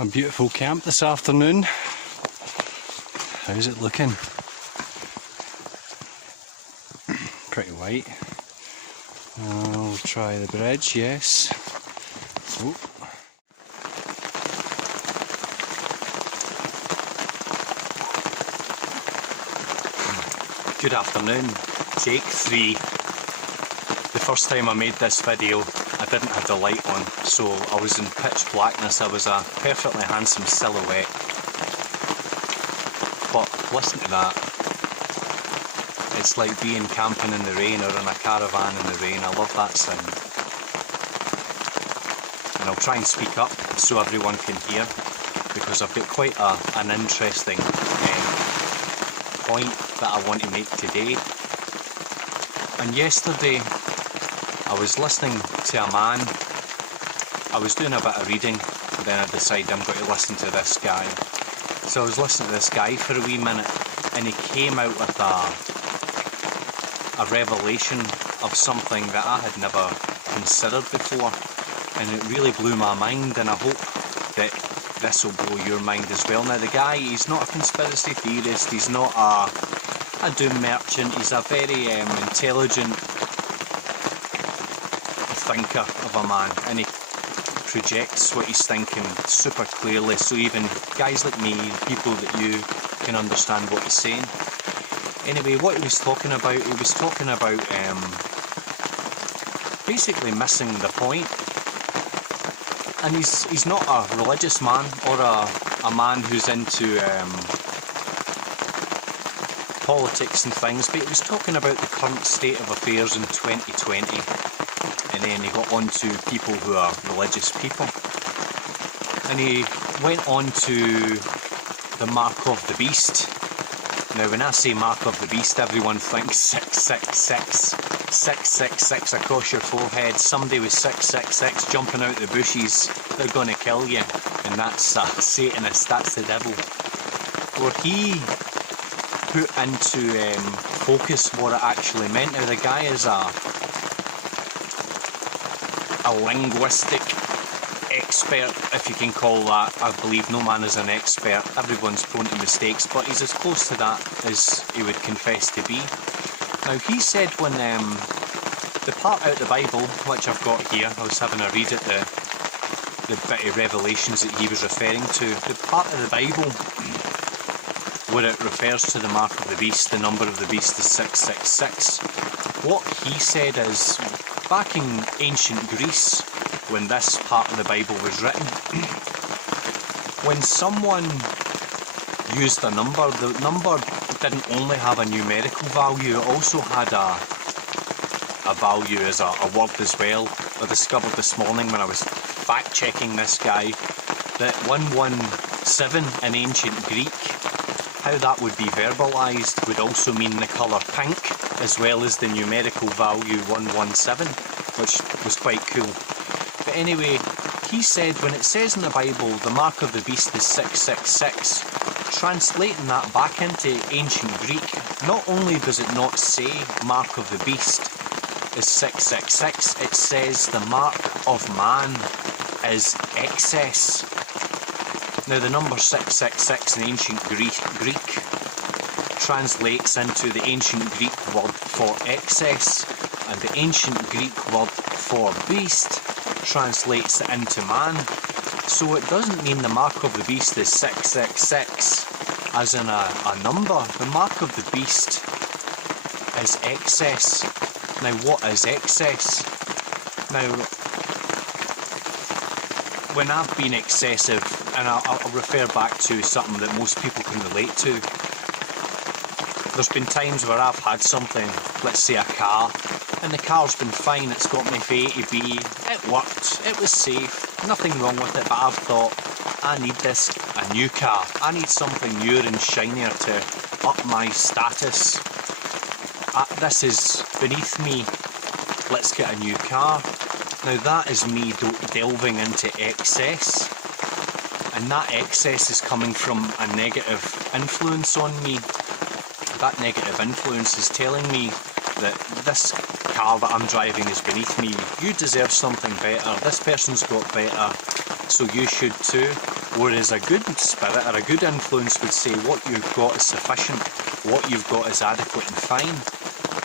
A beautiful camp this afternoon. How's it looking? Pretty white. I'll try the bridge, yes. Oh. Good afternoon. Take 3. The first time I made this video I didn't have the light on, so I was in pitch blackness. I was a perfectly handsome silhouette. But listen to that. It's like being camping in the rain or in a caravan in the rain. I love that sound. And I'll try and speak up so everyone can hear, because I've got quite an interesting point that I want to make today. And yesterday I was listening to a man. I was doing a bit of reading, but then I decided I'm going to listen to this guy. So I was listening to this guy for a wee minute, and he came out with a revelation of something that I had never considered before, and it really blew my mind, and I hope that this will blow your mind as well. Now, the guy, he's not a conspiracy theorist, he's not a doom merchant, he's a very intelligent thinker of a man, and he projects what he's thinking super clearly, so even guys like me, people that you can understand what he's saying. Anyway, what he was talking about, basically missing the point. And he's not a religious man or a man who's into politics and things, but he was talking about the current state of affairs in 2020, and then he got on to people who are religious people, and he went on to the mark of the beast. Now, when I say mark of the beast, everyone thinks 666, 666 across your forehead, somebody with 666 jumping out the bushes, they're going to kill you, and that's a Satanist, that's the devil. Or he put into focus what it actually meant. Now, the guy is a linguistic expert, if you can call that. I believe no man is an expert, everyone's prone to mistakes, but he's as close to that as he would confess to be. Now, he said when the part out of the Bible, which I've got here, I was having a read at the bit of revelations that he was referring to, the part of the Bible where it refers to the mark of the beast, the number of the beast is 666. What he said is, back in ancient Greece, when this part of the Bible was written, when someone used a number, the number didn't only have a numerical value, it also had a value as a word as well. I discovered this morning when I was fact checking this guy that 117 in ancient Greek, how that would be verbalised would also mean the colour pink, as well as the numerical value 117, which was quite cool. But anyway, he said when it says in the Bible the mark of the beast is 666, translating that back into ancient Greek, not only does it not say mark of the beast is 666, it says the mark of man is excess. Now, the number 666 in ancient Greek translates into the ancient Greek word for excess, and the ancient Greek word for beast translates it into man. So it doesn't mean the mark of the beast is 666 as in a number. The mark of the beast is excess. Now, what is excess? Now, when I've been excessive, and I'll refer back to something that most people can relate to, there's been times where I've had something, let's say a car, and the car's been fine, it's got me from A to B, it worked, it was safe, nothing wrong with it, but I've thought, I need a new car, I need something newer and shinier to up my status. This is beneath me, let's get a new car. Now, that is me delving into excess, and that excess is coming from a negative influence on me. That negative influence is telling me that this car that I'm driving is beneath me. You deserve something better. This person's got better, so you should too. Whereas a good spirit or a good influence would say what you've got is sufficient, what you've got is adequate and fine.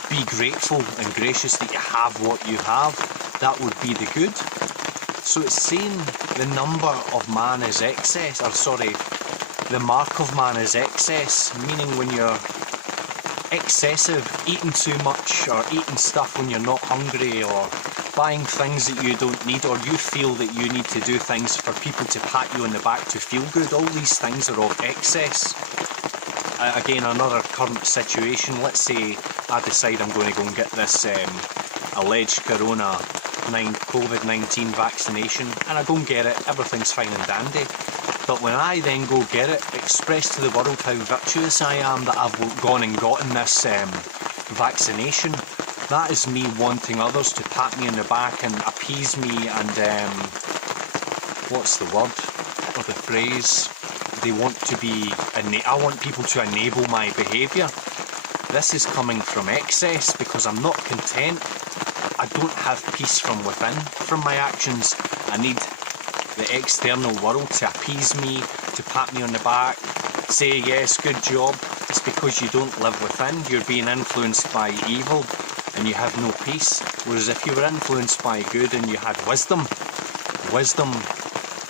Be grateful and gracious that you have what you have. That would be the good. So it's saying the number of man is excess, or sorry, the mark of man is excess, meaning when you're excessive, eating too much or eating stuff when you're not hungry, or buying things that you don't need, or you feel that you need to do things for people to pat you on the back to feel good. All these things are of excess. Again, another current situation, let's say I decide I'm going to go and get this alleged COVID-19 vaccination, and I go and get it, everything's fine and dandy. But when I then go get it, express to the world how virtuous I am that I've gone and gotten this vaccination, that is me wanting others to pat me on the back and appease me and, what's the word, or the phrase, they want to be, I want people to enable my behaviour. This is coming from excess because I'm not content. I don't have peace from within, from my actions. I need the external world to appease me, to pat me on the back, say yes, good job. It's because you don't live within. You're being influenced by evil and you have no peace. Whereas if you were influenced by good and you had wisdom, wisdom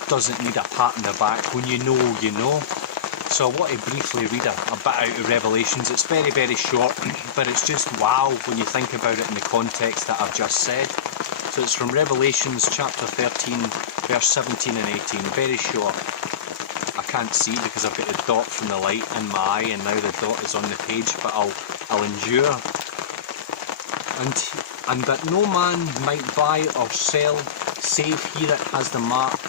doesn't need a pat on the back. When you know, you know. So I want to briefly read a bit out of Revelations. It's very, very short, but it's just wow when you think about it in the context that I've just said. So it's from Revelations chapter 13, verse 17 and 18. Very short. I can't see because I've got a dot from the light in my eye, and now the dot is on the page, but I'll endure. And that no man might buy or sell, save he that has the mark,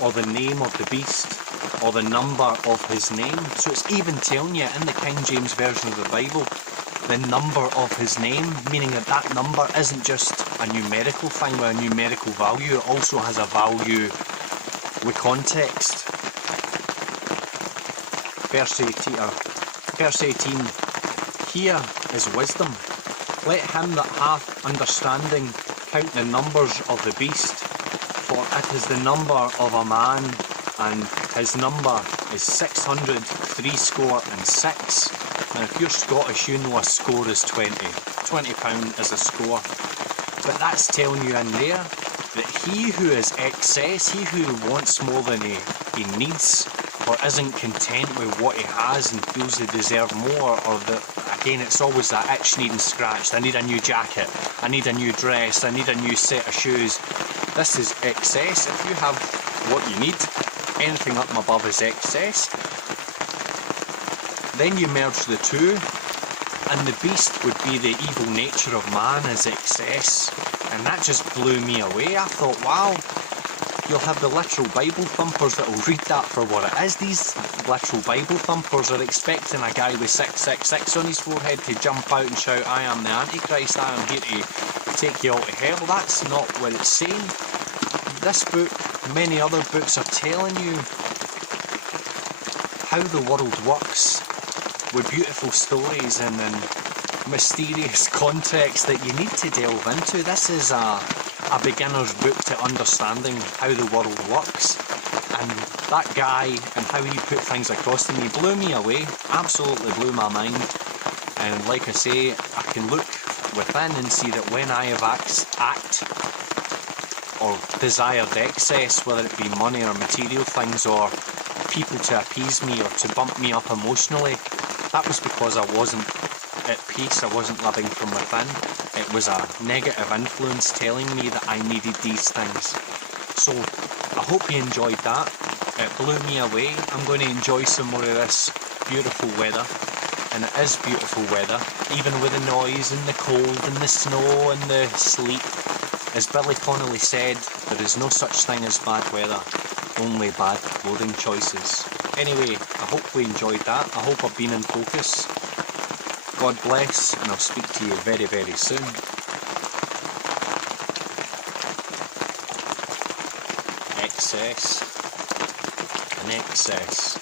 or the name of the beast, or the number of his name. So it's even telling you in the King James Version of the Bible, the number of his name, meaning that that number isn't just a numerical thing with a numerical value, it also has a value with context. Verse 18, here is wisdom. Let him that hath understanding count the numbers of the beast, for it is the number of a man, and his number is 666. And if you're Scottish, you know a score is 20. £20 is a score. But that's telling you in there that he who is excess, he who wants more than he needs, or isn't content with what he has and feels they deserve more, or that, again, it's always that itch needing scratched. I need a new jacket, I need a new dress, I need a new set of shoes. This is excess. If you have what you need, anything up and above is excess. Then you merge the two, and the beast would be the evil nature of man as excess. And that just blew me away. I thought, wow, you'll have the literal Bible thumpers that will read that for what it is. These literal Bible thumpers are expecting a guy with 666 on his forehead to jump out and shout, I am the Antichrist, I am here to take you all to hell. That's not what it's saying. This book, many other books, are telling you how the world works with beautiful stories and in mysterious context that you need to delve into. This is a beginner's book to understanding how the world works, and that guy and how he put things across to me blew me away, absolutely blew my mind. And like I say, I can look within and see that when I have act or desired excess, whether it be money or material things or people to appease me or to bump me up emotionally, that was because I wasn't at peace, I wasn't living from within. It was a negative influence telling me that I needed these things. So I hope you enjoyed that. It blew me away. I'm going to enjoy some more of this beautiful weather. And it is beautiful weather, even with the noise and the cold and the snow and the sleet. As Billy Connolly said, there is no such thing as bad weather, only bad clothing choices. Anyway, I hope we enjoyed that. I hope I've been in focus. God bless, and I'll speak to you very, very soon. Excess and excess.